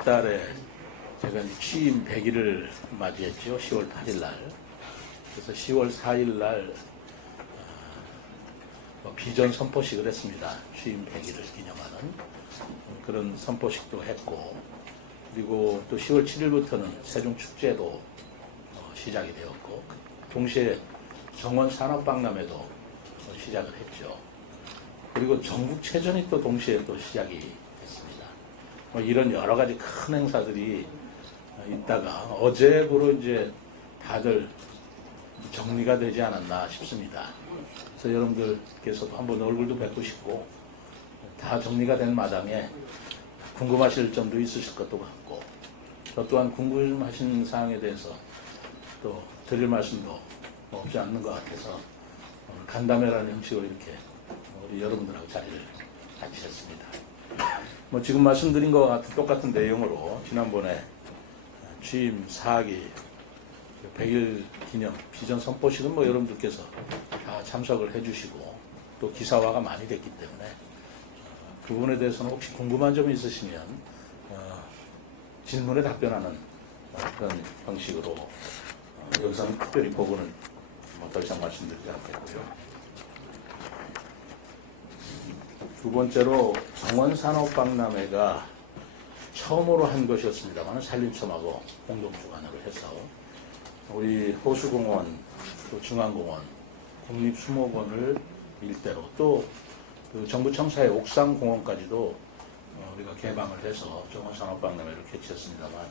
10월 달에 제가 이제 취임 100일을 맞이했죠. 10월 8일 날. 그래서 10월 4일 날 비전 선포식을 했습니다. 취임 100일을 기념하는 그런 선포식도 했고, 그리고 또 10월 7일부터는 세종축제도 시작이 되었고, 동시에 정원 산업박람회도 시작을 했죠. 그리고 전국체전이 또 동시에 또 시작이 됐습니다. 이런 여러 가지 큰 행사들이 있다가 어제부로 이제 다들 정리가 되지 않았나 싶습니다. 그래서 여러분들께서도 한번 얼굴도 뵙고 싶고, 다 정리가 된 마당에 궁금하실 점도 있으실 것도 같고, 저 또한 궁금하신 사항에 대해서 또 드릴 말씀도 없지 않는 것 같아서 오늘 간담회라는 형식으로 이렇게 우리 여러분들하고 자리를 가지셨습니다. 지금 말씀드린 것과 같은 똑같은 내용으로 지난번에 취임 4기 100일 기념 비전 선포식은 여러분들께서 다 참석을 해주시고 또 기사화가 많이 됐기 때문에 그 부분에 대해서는 혹시 궁금한 점이 있으시면 질문에 답변하는 그런 형식으로 여기서는 특별히 부분은 더 이상 말씀드리지 않겠고요. 두 번째로 정원산업박람회가 처음으로 한 것이었습니다만 산림청하고 공동주관으로 해서 우리 호수공원, 또 중앙공원, 국립수목원을 일대로 또 그 정부 청사의 옥상공원까지도 우리가 개방을 해서 정원산업박람회를 개최했습니다만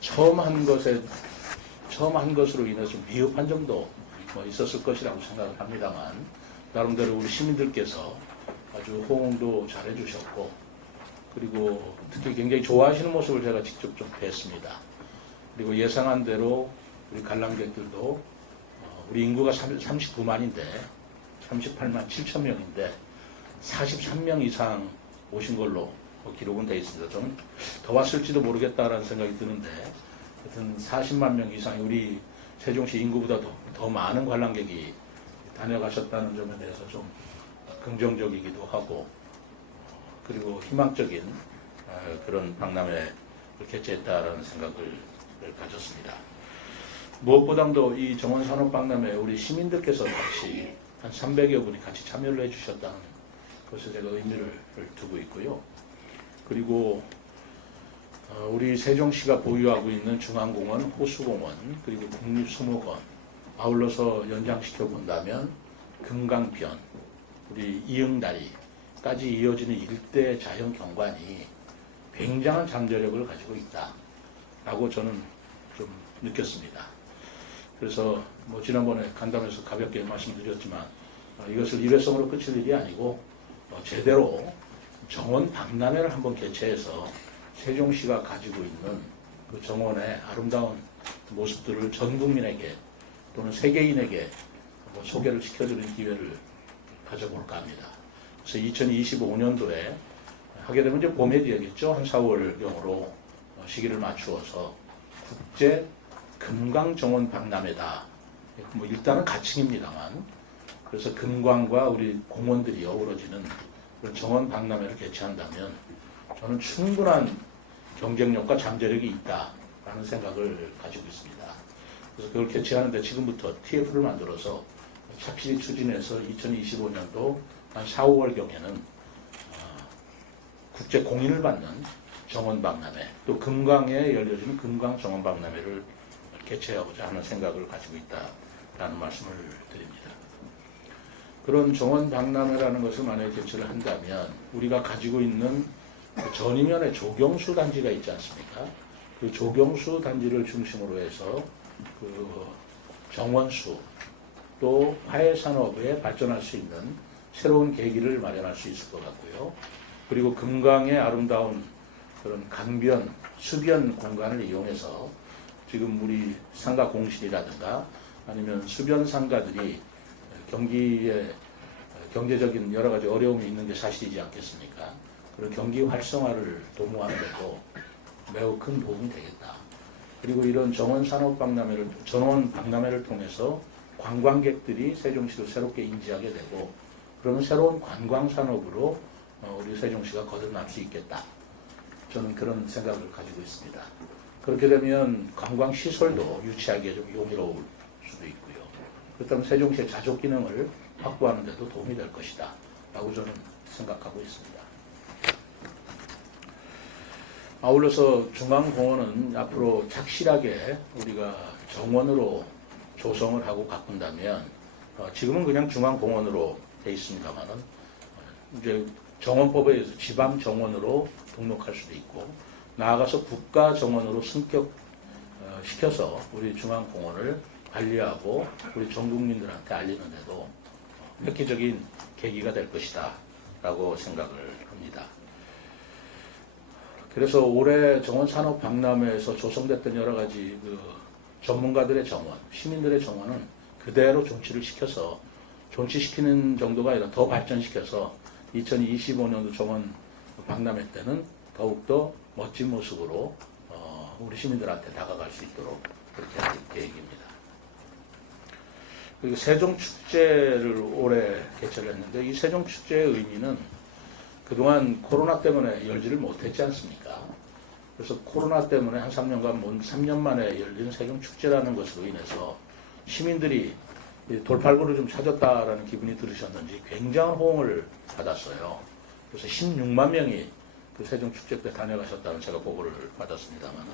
처음 한 것으로 인해서 좀 미흡한 점도 있었을 것이라고 생각을 합니다만 나름대로 우리 시민들께서 아주 호응도 잘해 주셨고, 그리고 특히 굉장히 좋아하시는 모습을 제가 직접 좀 뵀습니다. 그리고 예상한 대로 우리 관람객들도 우리 인구가 39만인데 38만 7천 명인데 43명 이상 오신 걸로 기록은 되어 있습니다. 저는 더 왔을지도 모르겠다라는 생각이 드는데 하여튼 40만 명 이상이 우리 세종시 인구보다 더 많은 관람객이 다녀가셨다는 점에 대해서 좀 긍정적이기도 하고, 그리고 희망적인 그런 박람회를 개최했다라는 생각을 가졌습니다. 무엇보다도 이 정원산업박람회에 우리 시민들께서 같이 한 300여 분이 같이 참여를 해주셨다는 것에 제가 의미를 두고 있고요. 그리고 우리 세종시가 보유하고 있는 중앙공원, 호수공원, 그리고 국립수목원, 아울러서 연장시켜 본다면 금강변, 우리 이응다리까지 이어지는 일대 자연경관이 굉장한 잠재력을 가지고 있다라고 저는 좀 느꼈습니다. 그래서 지난번에 간담회에서 가볍게 말씀드렸지만 이것을 일회성으로 끝일 일이 아니고 제대로 정원 박람회를 한번 개최해서 세종시가 가지고 있는 그 정원의 아름다운 모습들을 전 국민에게 또는 세계인에게 소개를 시켜드리는 기회를 가져볼까 합니다. 그래서 2025년도에 하게 되면 이제 봄에 되겠죠. 한 4월경으로 시기를 맞추어서 국제 금강정원 박람회다. 일단은 가칭입니다만, 그래서 금강과 우리 공원들이 어우러지는 그런 정원 박람회를 개최한다면 저는 충분한 경쟁력과 잠재력이 있다라는 생각을 가지고 있습니다. 그래서 그걸 개최하는데 지금부터 TF를 만들어서 착실히 추진해서 2025년도 한 4, 5월경에는 국제 공인을 받는 정원박람회, 또 금강에 열려지는 금강정원박람회를 개최하고자 하는 생각을 가지고 있다라는 말씀을 드립니다. 그런 정원박람회라는 것을 만약에 개최를 한다면 우리가 가지고 있는 전이면의 조경수 단지가 있지 않습니까? 그 조경수 단지를 중심으로 해서 그 정원수 또 화훼산업에 발전할 수 있는 새로운 계기를 마련할 수 있을 것 같고요. 그리고 금강의 아름다운 그런 강변, 수변 공간을 이용해서 지금 우리 상가 공실이라든가 아니면 수변 상가들이 경기에 경제적인 여러 가지 어려움이 있는 게 사실이지 않겠습니까? 그리고 경기 활성화를 도모하는 데도 매우 큰 도움이 되겠다. 그리고 이런 정원 박람회를 통해서 관광객들이 세종시를 새롭게 인지하게 되고, 그러면 새로운 관광 산업으로 우리 세종시가 거듭날 수 있겠다. 저는 그런 생각을 가지고 있습니다. 그렇게 되면 관광시설도 유치하기에 좀 용이로울 수도 있고요. 그렇다면 세종시의 자족 기능을 확보하는 데도 도움이 될 것이다 라고 저는 생각하고 있습니다. 아울러서 중앙공원은 앞으로 착실하게 우리가 정원으로 조성을 하고 가꾼다면 지금은 그냥 중앙공원으로 돼 있습니다만은 이제 정원법에 의해서 지방 정원으로 등록할 수도 있고 나아가서 국가 정원으로 승격시켜서 우리 중앙공원을 관리하고 우리 전 국민들한테 알리는 데도 획기적인 계기가 될 것이다 라고 생각을 합니다. 그래서 올해 정원산업박람회에서 조성됐던 여러 가지 전문가들의 정원, 시민들의 정원은 그대로 존치를 시켜서 존치시키는 정도가 아니라 더 발전시켜서 2025년도 정원 박람회 때는 더욱더 멋진 모습으로 우리 시민들한테 다가갈 수 있도록 그렇게 할 계획입니다. 그리고 세종축제를 올해 개최를 했는데 이 세종축제의 의미는 그동안 코로나 때문에 열지를 못했지 않습니까? 그래서 코로나 때문에 한 3년 만에 열린 세종축제라는 것으로 인해서 시민들이 돌팔구를 좀 찾았다라는 기분이 들으셨는지 굉장한 호응을 받았어요. 그래서 16만 명이 그 세종축제 때 다녀가셨다는 제가 보고를 받았습니다만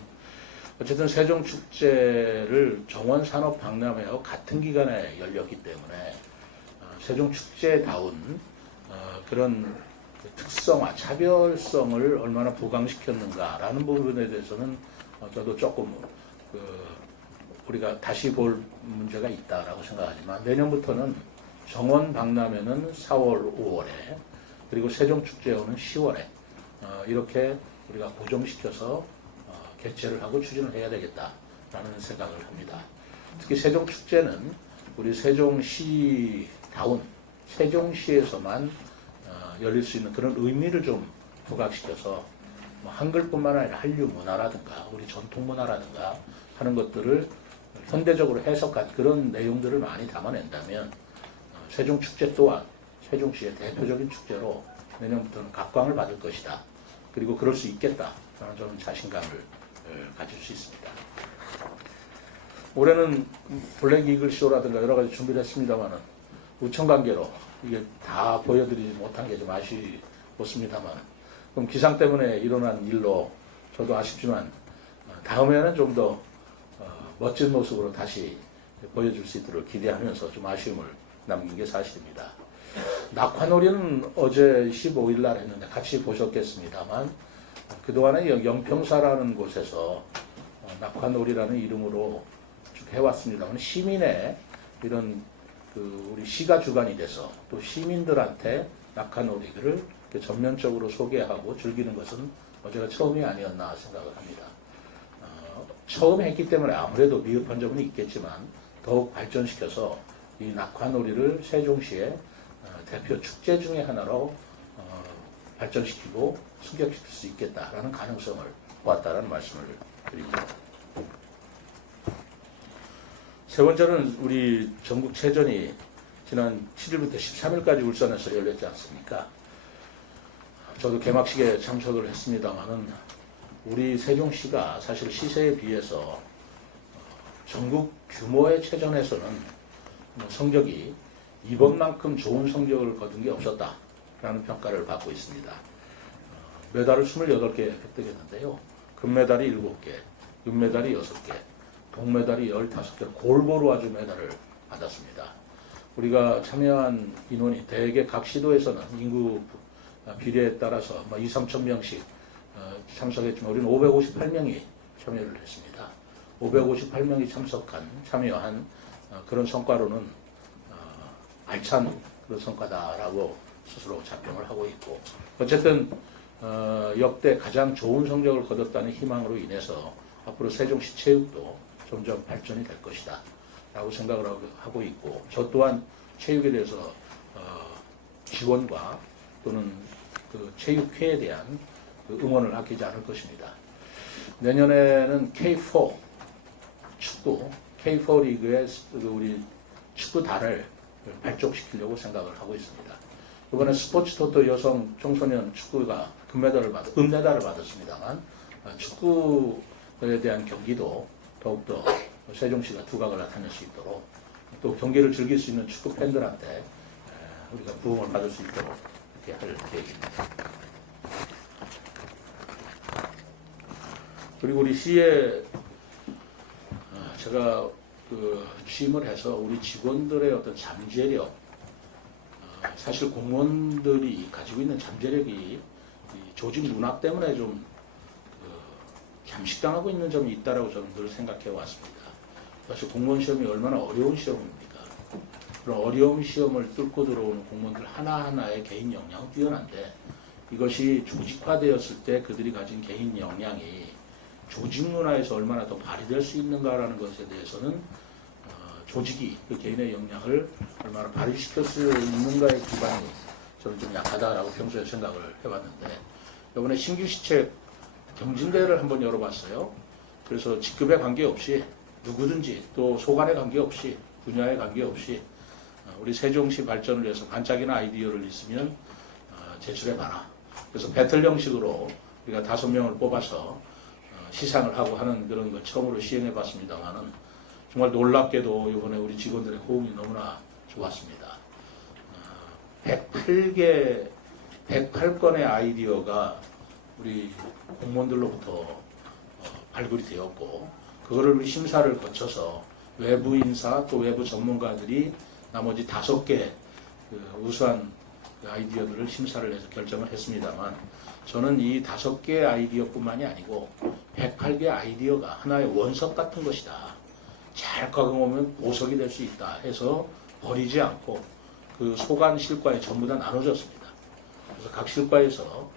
어쨌든 세종축제를 정원산업박람회와 같은 기간에 열렸기 때문에 세종축제다운 그런 특성화, 차별성을 얼마나 부강시켰는가라는 부분에 대해서는 저도 조금 우리가 다시 볼 문제가 있다라고 생각하지만 내년부터는 정원 박람회는 4월, 5월에 그리고 세종축제는 10월에 이렇게 우리가 고정시켜서 개최를 하고 추진을 해야 되겠다라는 생각을 합니다. 특히 세종축제는 우리 세종시다운 세종시에서만 열릴 수 있는 그런 의미를 좀 부각시켜서 한글뿐만 아니라 한류 문화라든가 우리 전통 문화라든가 하는 것들을 현대적으로 해석한 그런 내용들을 많이 담아낸다면 세종축제 또한 세종시의 대표적인 축제로 내년부터는 각광을 받을 것이다. 그리고 그럴 수 있겠다라는 저는 자신감을 가질 수 있습니다. 올해는 블랙 이글 쇼라든가 여러 가지 준비를 했습니다만은 우천관계로 이게 다 보여드리지 못한 게 좀 아쉽습니다만 그럼 기상 때문에 일어난 일로 저도 아쉽지만 다음에는 좀 더 멋진 모습으로 다시 보여줄 수 있도록 기대하면서 좀 아쉬움을 남긴 게 사실입니다. 낙화놀이는 어제 15일 날 했는데 같이 보셨겠습니다만 그동안에 영평사라는 곳에서 낙화놀이라는 이름으로 쭉 해왔습니다만 시민의 이런 우리 시가 주관이 돼서 또 시민들한테 낙화놀이를 전면적으로 소개하고 즐기는 것은 어제가 처음이 아니었나 생각을 합니다. 처음 했기 때문에 아무래도 미흡한 점은 있겠지만 더욱 발전시켜서 이 낙화놀이를 세종시의 대표 축제 중에 하나로 발전시키고 승격시킬 수 있겠다라는 가능성을 보았다는 말씀을 드립니다. 세 번째는 우리 전국체전이 지난 7일부터 13일까지 울산에서 열렸지 않습니까? 저도 개막식에 참석을 했습니다만은 우리 세종시가 사실 시세에 비해서 전국 규모의 체전에서는 성적이 이번만큼 좋은 성적을 거둔 게 없었다라는 평가를 받고 있습니다. 메달을 28개 획득했는데요. 금메달이 7개, 은메달이 6개, 동메달이 15개, 골고루 아주 메달을 받았습니다. 우리가 참여한 인원이 대개 각 시도에서는 인구 비례에 따라서 2, 3천 명씩 참석했지만 우리는 558명이 참여를 했습니다. 558명이 참여한 그런 성과로는 알찬 그런 성과다라고 스스로 자평을 하고 있고 어쨌든 역대 가장 좋은 성적을 거뒀다는 희망으로 인해서 앞으로 세종시 체육도 점점 발전이 될 것이다 라고 생각을 하고 있고 저 또한 체육에 대해서 지원과 또는 그 체육회에 대한 응원을 아끼지 않을 것입니다. 내년에는 K4 축구, K4 리그의 우리 축구단을 발족시키려고 생각을 하고 있습니다. 이번에 스포츠 토토 여성 청소년 축구가 은메달을 받았습니다만 축구에 대한 경기도 더욱더 세종시가 두각을 나타낼 수 있도록 또 경기를 즐길 수 있는 축구 팬들한테 우리가 부응을 받을 수 있도록 이렇게 할 계획입니다. 그리고 우리 시에 제가 취임을 해서 우리 직원들의 어떤 잠재력, 사실 공무원들이 가지고 있는 잠재력이 조직 문화 때문에 좀 잠식당하고 있는 점이 있다라고 저는 늘 생각해 왔습니다. 사실 공무원 시험이 얼마나 어려운 시험입니까? 그런 어려운 시험을 뚫고 들어오는 공무원들 하나하나의 개인 역량은 뛰어난데 이것이 조직화되었을 때 그들이 가진 개인 역량이 조직 문화에서 얼마나 더 발휘될 수 있는가라는 것에 대해서는 조직이 그 개인의 역량을 얼마나 발휘시킬 수 있는가의 기반이 저는 좀 약하다라고 평소에 생각을 해봤는데 이번에 신규 시책 경진대회를 한번 열어봤어요. 그래서 직급에 관계없이 누구든지 또 소관에 관계없이 분야에 관계없이 우리 세종시 발전을 위해서 반짝이는 아이디어를 있으면 제출해봐라. 그래서 배틀 형식으로 우리가 5명을 뽑아서 시상을 하고 하는 그런 걸 처음으로 시행해봤습니다만은 정말 놀랍게도 이번에 우리 직원들의 호응이 너무나 좋았습니다. 108건의 아이디어가 우리 공무원들로부터 발굴이 되었고 그거를 우리 심사를 거쳐서 외부 인사 또 외부 전문가들이 나머지 5개 우수한 아이디어들을 심사를 해서 결정을 했습니다만 저는 이 5개 아이디어뿐만이 아니고 108개 아이디어가 하나의 원석 같은 것이다. 잘 가공하면 보석이 될 수 있다 해서 버리지 않고 그 소관 실과에 전부 다 나눠졌습니다. 그래서 각 실과에서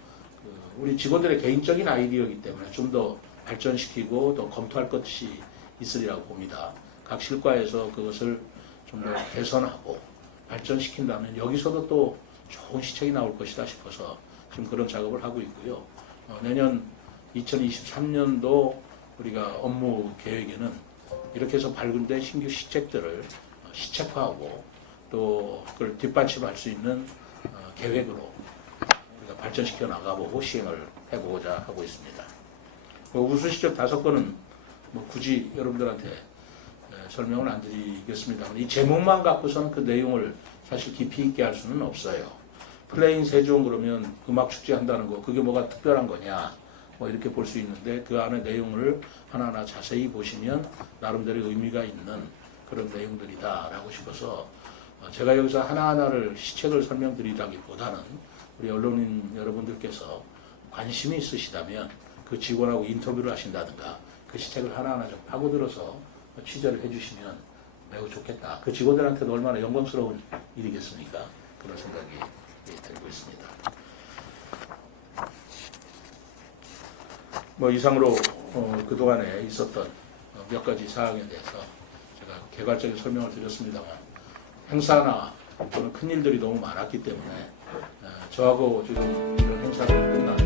우리 직원들의 개인적인 아이디어이기 때문에 좀 더 발전시키고 더 검토할 것이 있으리라고 봅니다. 각 실과에서 그것을 좀 더 개선하고 발전시킨다면 여기서도 또 좋은 시책이 나올 것이다 싶어서 지금 그런 작업을 하고 있고요. 내년 2023년도 우리가 업무 계획에는 이렇게 해서 발굴된 신규 시책들을 시책화하고 또 그걸 뒷받침할 수 있는 계획으로 우리가 발전시켜 나가보고 시행을 해보고자 하고 있습니다. 우수 시책 5건은 뭐 굳이 여러분들한테 설명을 안 드리겠습니다만 이 제목만 갖고서는 그 내용을 사실 깊이 있게 할 수는 없어요. 플레인 세종 그러면 음악 축제 한다는 거 그게 뭐가 특별한 거냐 뭐 이렇게 볼 수 있는데 그 안에 내용을 하나하나 자세히 보시면 나름대로 의미가 있는 그런 내용들이다라고 싶어서 제가 여기서 하나하나를 시책을 설명드리다기보다는 우리 언론인 여러분들께서 관심이 있으시다면 그 직원하고 인터뷰를 하신다든가 그 시책을 하나하나 좀 파고들어서 취재를 해주시면 매우 좋겠다. 그 직원들한테도 얼마나 영광스러운 일이겠습니까? 그런 생각이 들고 있습니다. 뭐 이상으로 그동안에 있었던 몇 가지 사항에 대해서 제가 개괄적인 설명을 드렸습니다만 행사나 또는 큰 일들이 너무 많았기 때문에 저하고 지금 이런 행사를 끝난